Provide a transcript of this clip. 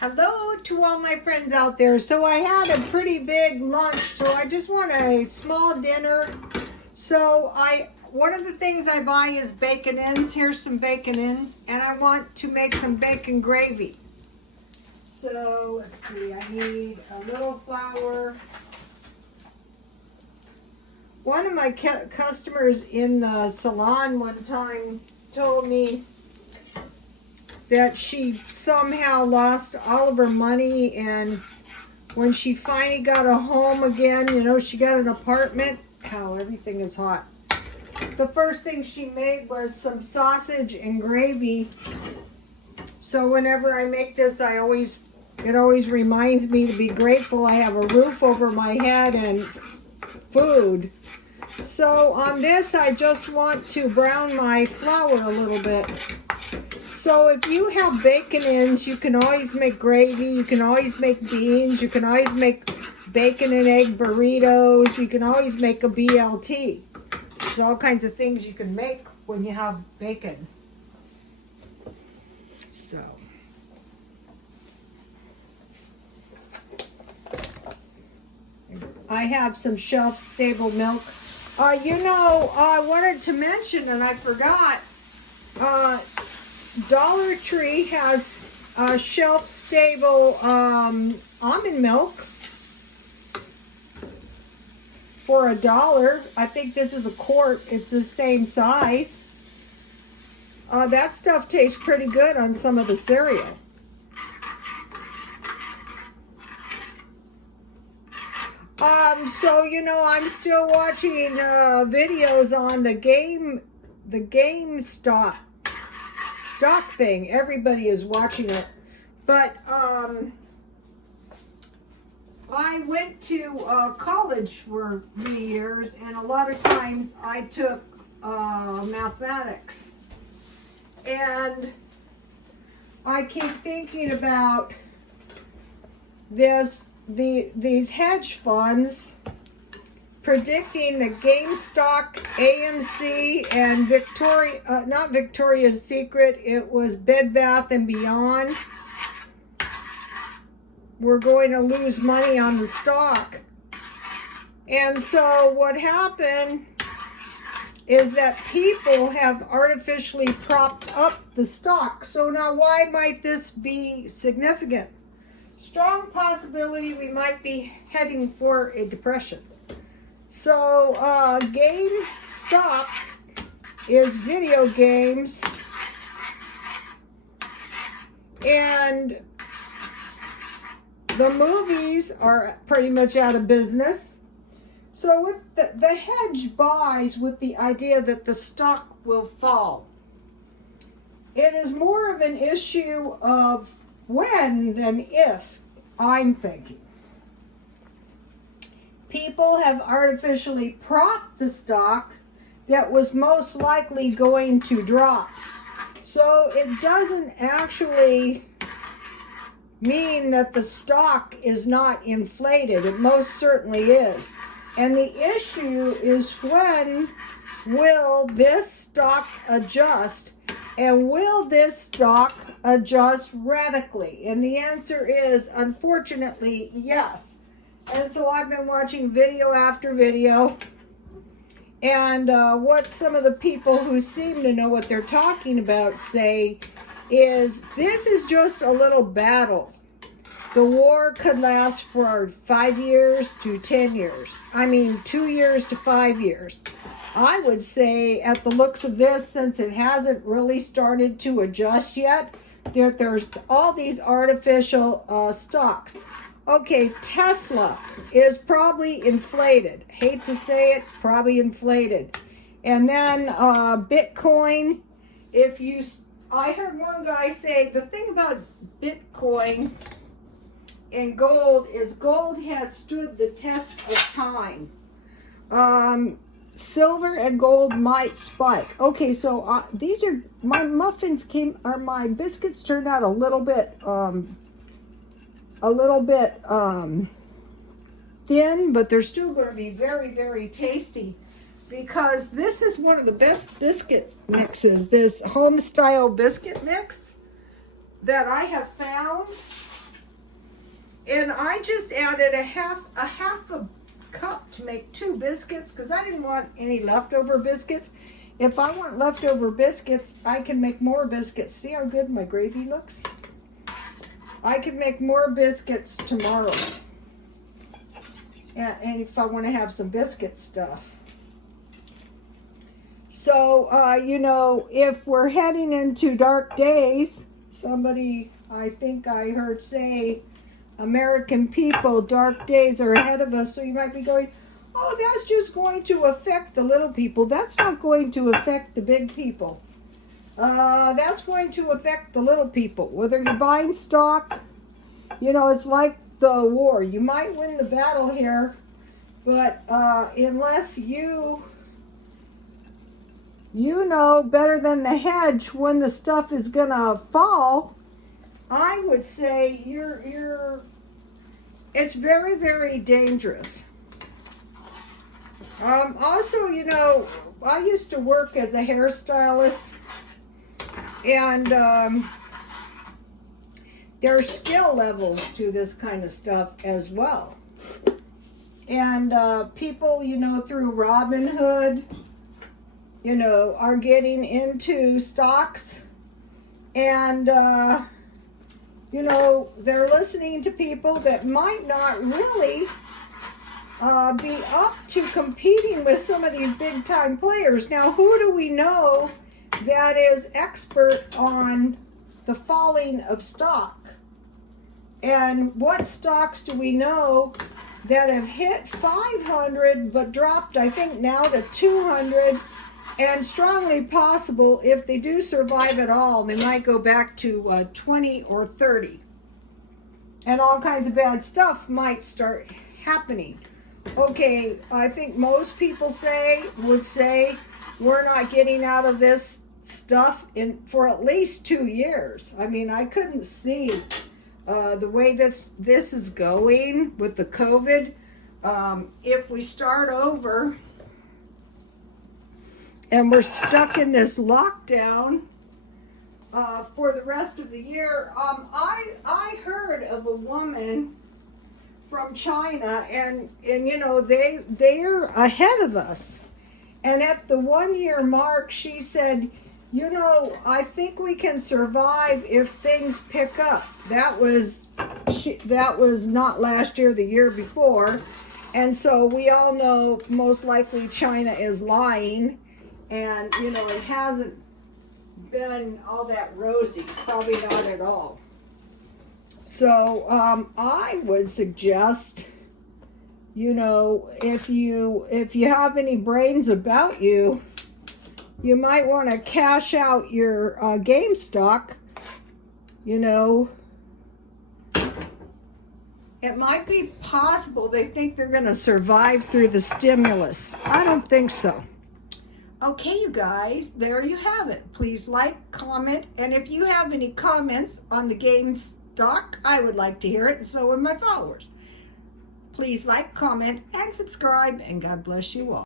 Hello to all my friends out there. So I had a pretty big lunch, so I just want a small dinner. So one of the things I buy is bacon ends. Here's some bacon ends, and I want to make some bacon gravy. So let's see, I need a little flour. One of my customers in the salon one time told me that she somehow lost all of her money, and when she finally got a home again, you know, she got an apartment. How everything is hot. The first thing she made was some sausage and gravy. So whenever I make this, it always reminds me to be grateful I have a roof over my head and food. So on this, I just want to brown my flour a little bit. So if you have bacon ends, you can always make gravy, you can always make beans, you can always make bacon and egg burritos, you can always make a BLT. There's all kinds of things you can make when you have bacon. So I have some shelf-stable milk. I wanted to mention, and I forgot, Dollar Tree has shelf-stable almond milk for $1. I think this is a quart. It's the same size. That stuff tastes pretty good on some of the cereal. So I'm still watching videos on the GameStop stock thing. Everybody is watching it, but I went to college for 3 years, and a lot of times I took mathematics, and I keep thinking about these hedge funds predicting the GameStop, AMC, and not Victoria's Secret, it was Bed Bath & Beyond. We're going to lose money on the stock. And so what happened is that people have artificially propped up the stock. So now why might this be significant? Strong possibility we might be heading for a depression. So GameStop is video games, and the movies are pretty much out of business. So with the hedge buys with the idea that the stock will fall. It is more of an issue of when than if, I'm thinking. People have artificially propped the stock that was most likely going to drop. So it doesn't actually mean that the stock is not inflated. It most certainly is. And the issue is, when will this stock adjust? And will this stock adjust radically? And the answer is, unfortunately, yes. And so I've been watching video after video. And what some of the people who seem to know what they're talking about say is, this is just a little battle. The war could last for 5 years to 10 years. I mean, 2 years to 5 years. I would say, at the looks of this, since it hasn't really started to adjust yet, there's all these artificial stocks. Okay, Tesla is probably inflated. Hate to say it, probably inflated. And then Bitcoin, I heard one guy say, the thing about Bitcoin and gold is gold has stood the test of time. Silver and gold might spike. Okay, so these are my muffins my biscuits turned out a little bit thin, but they're still going to be very, very tasty, because this is one of the best biscuit mixes, this home style biscuit mix that I have found. And I just added a half a cup to make 2 biscuits because I didn't want any leftover biscuits. If I want leftover biscuits, I can make more biscuits. See how good my gravy looks? I can make more biscuits tomorrow. And if I want to have some biscuit stuff. So, you know, if we're heading into dark days, somebody, I think I heard say, American people, dark days are ahead of us. So you might be going, oh, that's just going to affect the little people. That's not going to affect the big people. That's going to affect the little people. Whether you're buying stock, you know, it's like the war. You might win the battle here, but unless you know better than the hedge when the stuff is gonna fall, I would say it's very, very dangerous. Also, you know, I used to work as a hairstylist, and there are skill levels to this kind of stuff as well. And people, you know, through Robinhood, you know, are getting into stocks, and you know, they're listening to people that might not really be up to competing with some of these big time players. Now, who do we know that is expert on the falling of stock? And what stocks do we know that have hit 500 but dropped, I think, now to 200? And strongly possible, if they do survive at all, they might go back to 20 or 30. And all kinds of bad stuff might start happening. Okay, I think most people would say we're not getting out of this stuff for at least 2 years. I mean, I couldn't see the way this is going with the COVID. If we start over and we're stuck in this lockdown for the rest of the year. I heard of a woman from China, and you know, they're ahead of us. And at the 1 year mark, she said, you know, I think we can survive if things pick up. That was not last year, the year before. And so we all know most likely China is lying. And, you know, it hasn't been all that rosy, probably not at all. So I would suggest, you know, if you have any brains about you, you might want to cash out your game stock. You know, it might be possible they think they're going to survive through the stimulus. I don't think so. Okay, you guys, there you have it. Please like, comment, and if you have any comments on the game stock, I would like to hear it, and so would my followers. Please like, comment, and subscribe, and God bless you all.